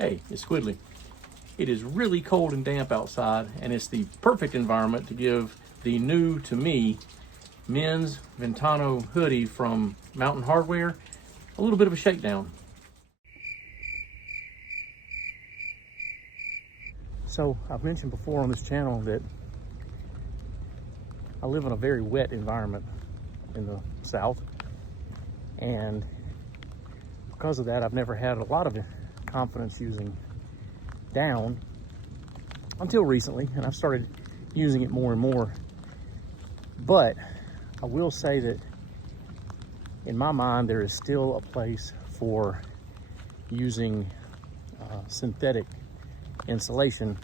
Hey, it's Squidly. It is really cold and damp outside, and it's the perfect environment to give the new to me men's Ventano hoodie from Mountain Hardwear a little bit of a shakedown. So I've mentioned before on this channel that I live in a very wet environment in the South, and because of that I've never had a lot of confidence using down until recently, and I've started using it more and more. But I will say that in my mind there is still a place for using synthetic insulation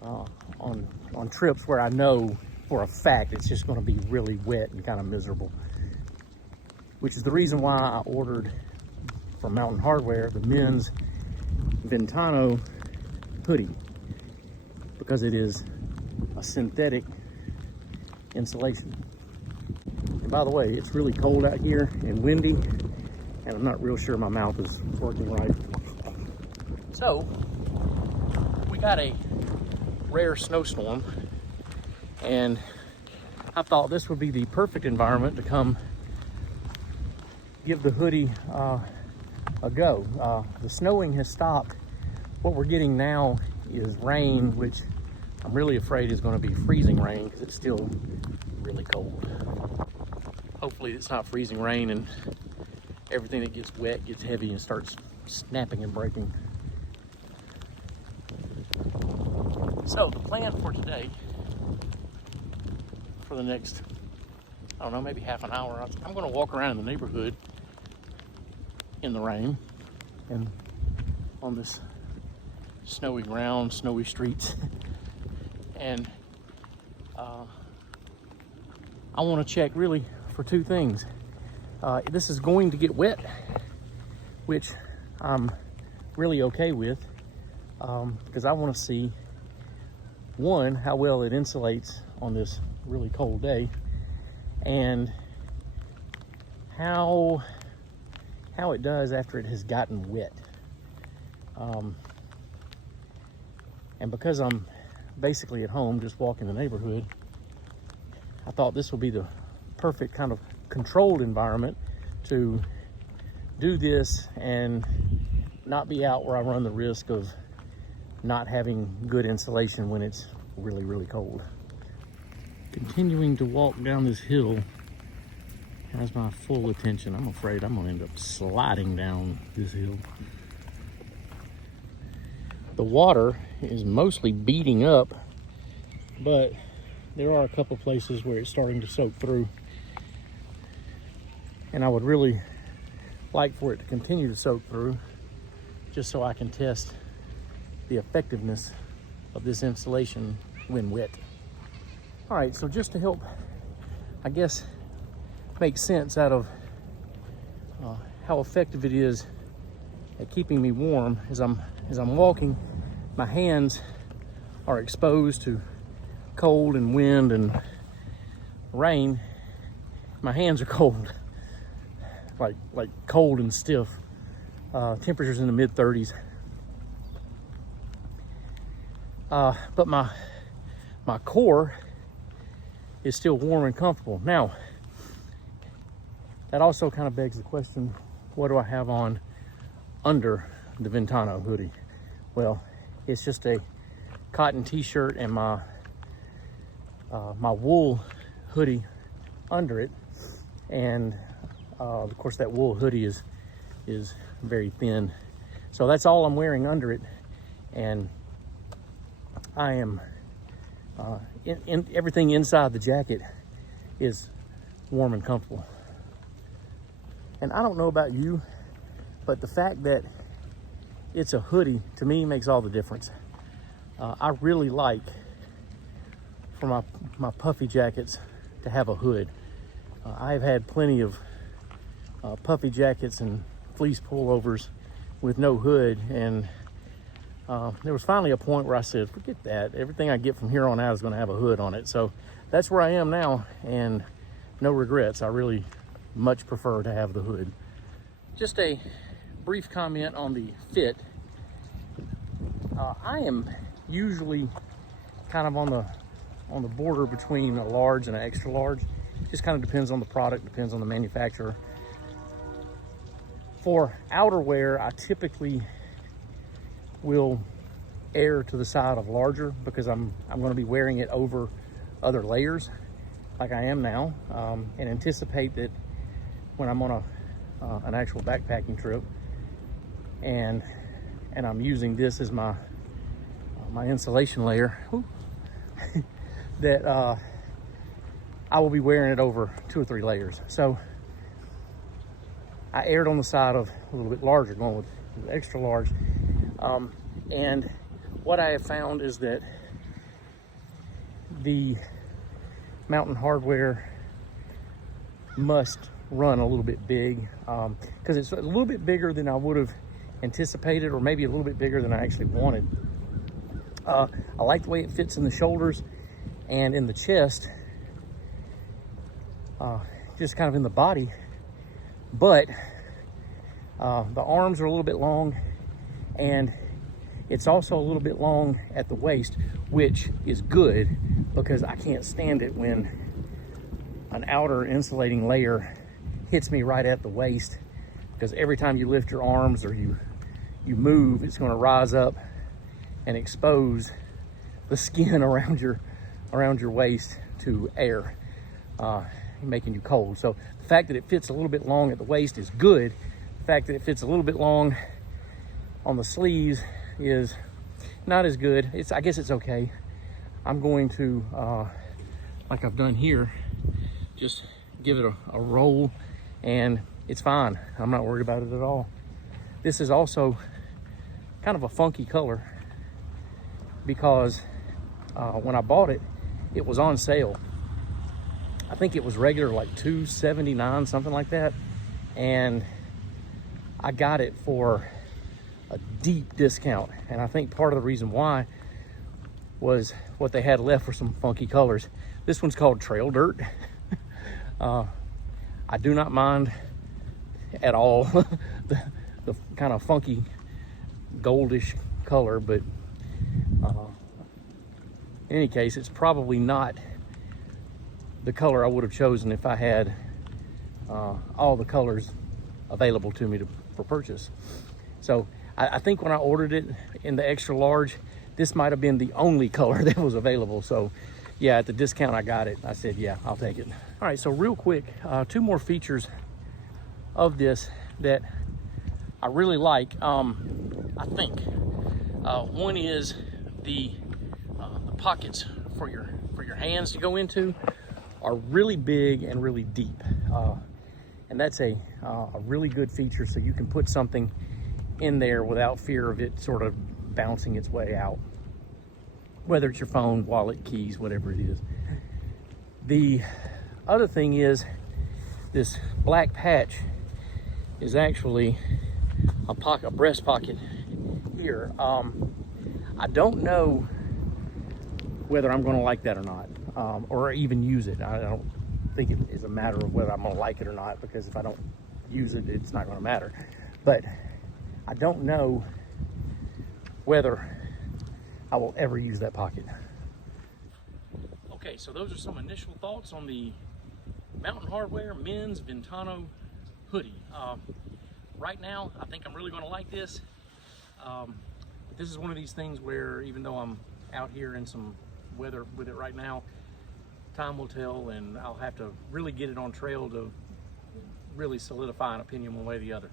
on trips where I know for a fact it's just going to be really wet and kind of miserable, which is the reason why I ordered from Mountain Hardwear the men's Ventano hoodie, because it is a synthetic insulation. And by the way, it's really cold out here and windy, and I'm not real sure my mouth is working right. So we got a rare snowstorm, and I thought this would be the perfect environment to come give the hoodie a go. The snowing has stopped. What we're getting now is rain, which I'm really afraid is going to be freezing rain because it's still really cold. Hopefully it's not freezing rain and everything that gets wet gets heavy and starts snapping and breaking. So the plan for today, for the next, I don't know, maybe half an hour, I'm going to walk around in the neighborhood in the rain and on this snowy ground, snowy streets, and I want to check really for two things. This is going to get wet, which I'm really okay with, because I want to see, one, how well it insulates on this really cold day, and how it does after it has gotten wet. And because I'm basically at home just walking the neighborhood, I thought this would be the perfect kind of controlled environment to do this and not be out where I run the risk of not having good insulation when it's really, really cold. Continuing to walk down this hill has my full attention. I'm afraid I'm gonna end up sliding down this hill. The water is mostly beating up, but there are a couple places where it's starting to soak through. And I would really like for it to continue to soak through, just so I can test the effectiveness of this insulation when wet. All right, so just to help, I guess, make sense out of how effective it is at keeping me warm, as I'm walking, my hands are exposed to cold and wind and rain. My hands are cold, like cold and stiff. Temperatures in the mid 30s. But my core is still warm and comfortable. Now, that also kind of begs the question, what do I have on under the Ventano hoodie? Well, it's just a cotton t-shirt and my wool hoodie under it, and of course that wool hoodie is very thin, so that's all I'm wearing under it, and I am in everything inside the jacket is warm and comfortable. And I don't know about you, but the fact that it's a hoodie to me makes all the difference. I really like for my puffy jackets to have a hood. I've had plenty of puffy jackets and fleece pullovers with no hood, and there was finally a point where I said, forget that. Everything I get from here on out is going to have a hood on it. So that's where I am now, and no regrets. I really much prefer to have the hood. Just a brief comment on the fit. I am usually kind of on the border between a large and an extra large. Just kind of depends on the product, depends on the manufacturer. For outerwear, I typically will err to the side of larger because I'm going to be wearing it over other layers like I am now, and anticipate that when I'm on an actual backpacking trip and I'm using this as my insulation layer, that I will be wearing it over 2 or 3 layers. So I erred on the side of a little bit larger, going with extra large. And what I have found is that the Mountain Hardwear must run a little bit big, because it's a little bit bigger than I would have anticipated, or maybe a little bit bigger than I actually wanted. I like the way it fits in the shoulders and in the chest, just kind of in the body, but the arms are a little bit long, and it's also a little bit long at the waist, which is good because I can't stand it when an outer insulating layer hits me right at the waist, because every time you lift your arms or you move, it's going to rise up and expose the skin around your waist to air, making you cold. So the fact that it fits a little bit long at the waist is good. The fact that it fits a little bit long on the sleeves is not as good. I guess it's okay. I'm going to, like I've done here, just give it a roll, and it's fine. I'm not worried about it at all. This is also kind of a funky color because when I bought it, it was on sale. I think it was regular like $2.79, something like that, and I got it for a deep discount. And I think part of the reason why was what they had left for some funky colors. This one's called Trail Dirt. I do not mind at all the kind of funky goldish color, but in any case, it's probably not the color I would have chosen if I had all the colors available to me for purchase. So I think when I ordered it in the extra large, this might have been the only color that was available. So yeah, at the discount I got it, I said, yeah, I'll take it. All right, so real quick, 2 more features of this that I really like, I think. One is the pockets for your hands to go into are really big and really deep. And that's a really good feature, so you can put something in there without fear of it sort of bouncing its way out, whether it's your phone, wallet, keys, whatever it is. The other thing is this black patch is actually a breast pocket here. I don't know whether I'm going to like that or not, or even use it. I don't think it is a matter of whether I'm going to like it or not, because if I don't use it, it's not going to matter. But I don't know whether I will ever use that pocket. Okay, so those are some initial thoughts on the Mountain Hardwear men's Ventano hoodie. Right now, I think I'm really going to like this. But this is one of these things where, even though I'm out here in some weather with it right now, time will tell, and I'll have to really get it on trail to really solidify an opinion one way or the other.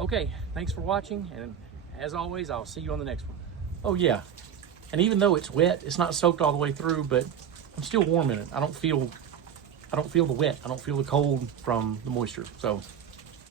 Okay, thanks for watching, and as always, I'll see you on the next one. Oh yeah, and even though it's wet, it's not soaked all the way through, but I'm still warm in it. I don't feel the wet. I don't feel the cold from the moisture. So